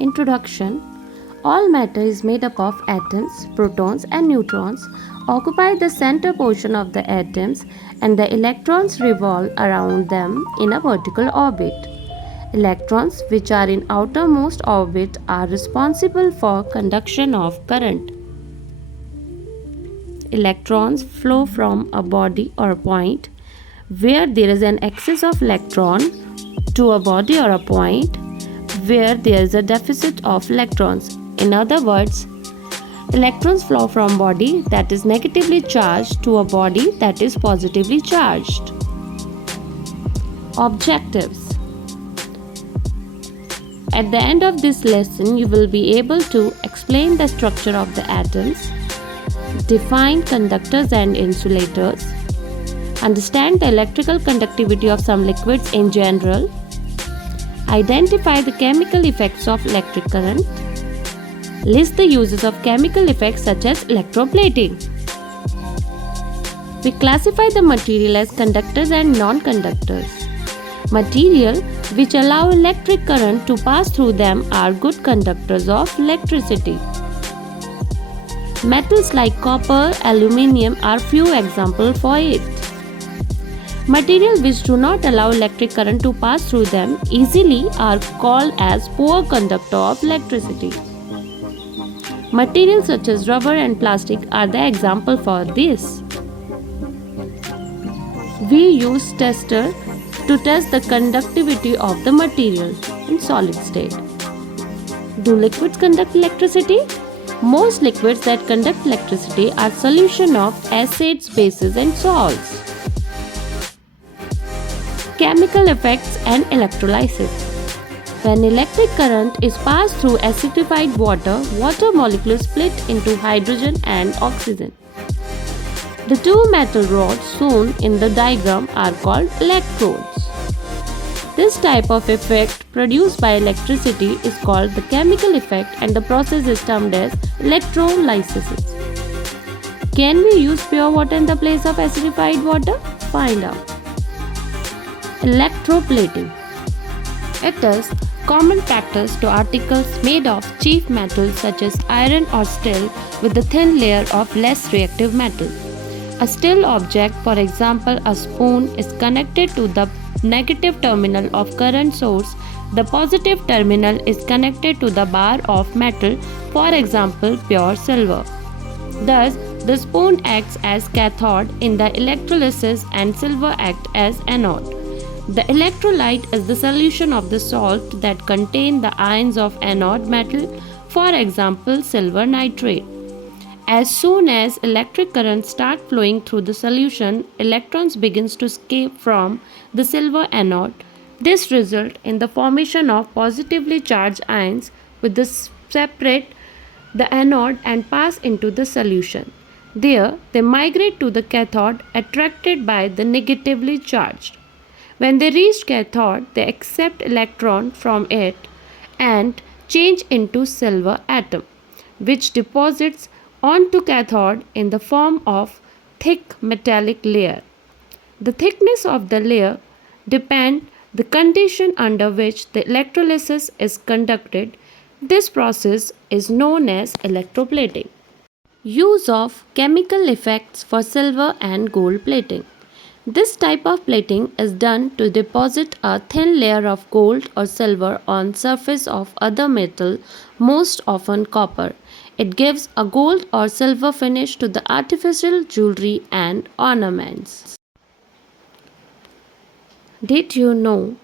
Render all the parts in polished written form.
Introduction. All matter is made up of atoms, protons and neutrons occupy the center portion of the atoms and the electrons revolve around them in a vertical orbit. Electrons, which are in outermost orbit, are responsible for conduction of current. Electrons flow from a body or a point where there is an excess of electron to a body or a point where there is a deficit of electrons. In other words, electrons flow from body that is negatively charged to a body that is positively charged. Objectives. At the end of this lesson, you will be able to explain the structure of the atoms, define conductors and insulators, understand the electrical conductivity of some liquids in general, identify the chemical effects of electric current, list the uses of chemical effects such as electroplating. We classify the material as conductors and non-conductors. Material which allow electric current to pass through them are good conductors of electricity. Metals like copper, aluminium are few examples for it. Materials which do not allow electric current to pass through them easily are called as poor conductor of electricity. Materials such as rubber and plastic are the example for this. We use tester to test the conductivity of the material in solid state. Do liquids conduct electricity? Most liquids that conduct electricity are solution of acids, bases and salts. Chemical effects and electrolysis. When electric current is passed through acidified water, water molecules split into hydrogen and oxygen. The two metal rods shown in the diagram are called electrodes. This type of effect produced by electricity is called the chemical effect and the process is termed as electrolysis. Can we use pure water in the place of acidified water? Find out. Electroplating. It is common practice to articles made of cheap metals such as iron or steel with a thin layer of less reactive metal. A steel object, for example a spoon, is connected to the negative terminal of current source. The positive terminal is connected to the bar of metal, for example pure silver. Thus, the spoon acts as cathode in the electrolysis and silver acts as anode. The electrolyte is the solution of the salt that contain the ions of anode metal, for example silver nitrate. As soon as electric current starts flowing through the solution, electrons begins to escape from the silver anode. This results in the formation of positively charged ions which separate the anode and pass into the solution. There, they migrate to the cathode attracted by the negatively charged. When they reach cathode, they accept electron from it and change into silver atom, which deposits onto cathode in the form of thick metallic layer. The thickness of the layer depends the condition under which the electrolysis is conducted. This process is known as electroplating. Use of chemical effects for silver and gold plating. This type of plating is done to deposit a thin layer of gold or silver on surface of other metal, most often copper. It gives a gold or silver finish to the artificial jewelry and ornaments. Did you know?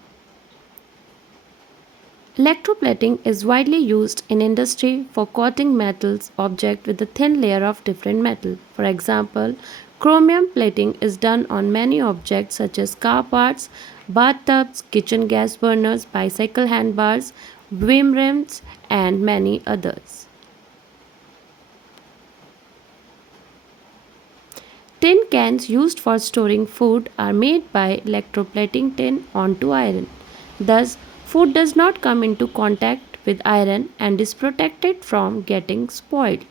Electroplating is widely used in industry for coating metals object with a thin layer of different metal. For example, chromium plating is done on many objects such as car parts, bathtubs, kitchen gas burners, bicycle handbars, beam rims, and many others. Tin cans used for storing food are made by electroplating tin onto iron. Thus, food does not come into contact with iron and is protected from getting spoiled.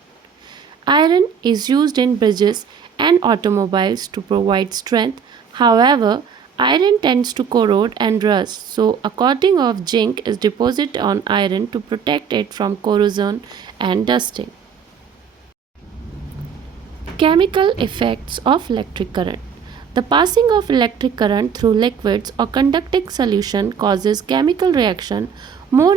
Iron is used in bridges and automobiles to provide strength. However, Iron tends to corrode and rust, so a coating of zinc is deposited on iron to protect it from corrosion and dusting. Chemical effects of electric current. The passing of electric current through liquids or conducting solution causes chemical reaction more